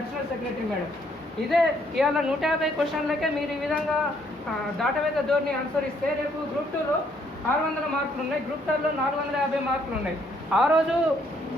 Additional secretary madam ఇదే ఇవాళ నూట యాభై క్వశ్చన్లకే మీరు ఈ విధంగా దాటవేద దాటవేత ధోరణి ఆన్సర్ ఇస్తే రేపు గ్రూప్ టూలో ఆరు వందల మార్కులు ఉన్నాయి. గ్రూప్ థర్డ్లో నాలుగు వందల యాభై మార్కులు ఉన్నాయి. ఆ రోజు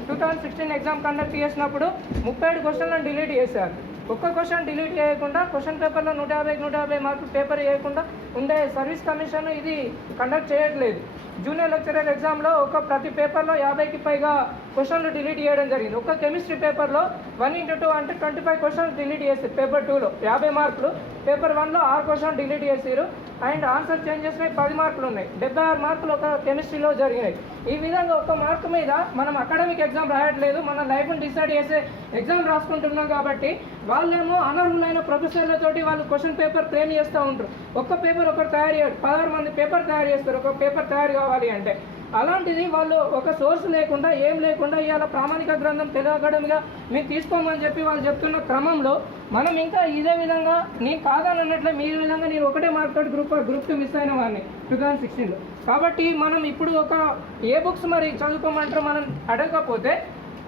two thousand sixteen exam conduct చేసినప్పుడు ముప్పై ఏడు క్వశ్చన్లను డిలీట్ చేశారు. ఒక్క క్వశ్చన్ డిలీట్ చేయకుండా క్వశ్చన్ పేపర్లో నూట యాభై నూట యాభై మార్కులు పేపర్ చేయకుండా ఉండే సర్వీస్ కమిషన్ ఇది కండక్ట్ చేయట్లేదు. జూనియర్ లెక్చరర్ ఎగ్జామ్లో ఒక ప్రతి పేపర్లో యాభైకి పైగా క్వశ్చన్లు డిలీట్ చేయడం జరిగింది. ఒక కెమిస్ట్రీ పేపర్లో వన్ ఇంటూ టూ అంటే ట్వంటీ ఫైవ్ క్వశ్చన్స్ డిలీట్ చేస్తారు పేపర్ టూలో యాభై మార్కులు పేపర్ వన్లో ఆరు క్వశ్చన్ డిలీట్ చేసారు అండ్ ఆన్సర్ చేంజ్ చేసిన పది మార్కులు ఉన్నాయి. డెబ్బై ఆరు మార్కులు ఒక కెమిస్ట్రీలో జరిగినాయి. ఈ విధంగా ఒక మార్కు మీద మనం అకాడమిక్ ఎగ్జామ్ రాయట్లేదు. మన లైఫ్ని డిసైడ్ చేసే ఎగ్జామ్ రాసుకుంటున్నాం కాబట్టి వాళ్ళేమో అనర్హులైన ప్రొఫెసర్లతోటి వాళ్ళు క్వశ్చన్ పేపర్ ఫ్రేమ్ చేస్తూ ఉంటారు. ఒక్క పేపర్ ఒకరు తయారు చేయరు. పదహారు మంది పేపర్ తయారు చేస్తారు. ఒక పేపర్ తయారు కావాలి అంటే. అలాంటిది వాళ్ళు ఒక సోర్స్ లేకుండా ఏం లేకుండా ఇవాళ ప్రామాణిక గ్రంథం తెలుగు అకాడమీగా మీరు తీసుకోమని చెప్పి వాళ్ళు చెప్తున్న క్రమంలో మనం ఇంకా ఇదే విధంగా నేను కాదనన్నట్లే మీ విధంగా నేను ఒకటే market group group two miss అయిన వాడిని టూ థౌజండ్ సిక్స్టీన్లో కాబట్టి మనం ఇప్పుడు ఒక ఏ బుక్స్ మరి చదువుకోమంటారో మనం అడగకపోతే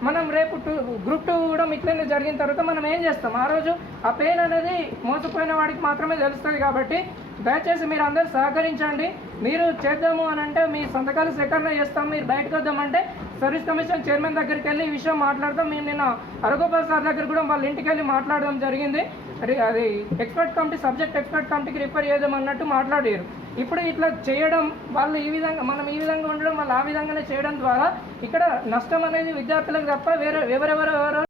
మనం రేపు టూ గ్రూప్ టూ కూడా ఇట్లనే జరిగిన తర్వాత మనం ఏం చేస్తాం? ఆ రోజు ఆ పెయిన్ అనేది మోసపోయిన వాడికి మాత్రమే తెలుస్తుంది కాబట్టి దయచేసి మీరు అందరు సహకరించండి. మీరు చేద్దాము అని అంటే మీ సంతకాలు సేకరణ చేస్తాం మీరు బయటకు వద్దామంటే సర్వీస్ కమిషన్ చైర్మన్ దగ్గరికి వెళ్ళి ఈ విషయం మాట్లాడదాం మేము నిన్న అరగోపాల్ సార్ దగ్గర కూడా వాళ్ళ ఇంటికి వెళ్ళి మాట్లాడడం జరిగింది. అది అది ఎక్స్పర్ట్ కమిటీ సబ్జెక్ట్ ఎక్స్పర్ట్ కమిటీకి రిఫర్ చేద్దాం అన్నట్టు మాట్లాడారు. ఇప్పుడు ఇట్లా చేయడం వాళ్ళు ఈ విధంగా మనం ఈ విధంగా ఉండడం వాళ్ళు ఆ విధంగానే చేయడం ద్వారా ఇక్కడ నష్టం అనేది విద్యార్థులకు తప్ప వేరే ఎవరెవరెవరో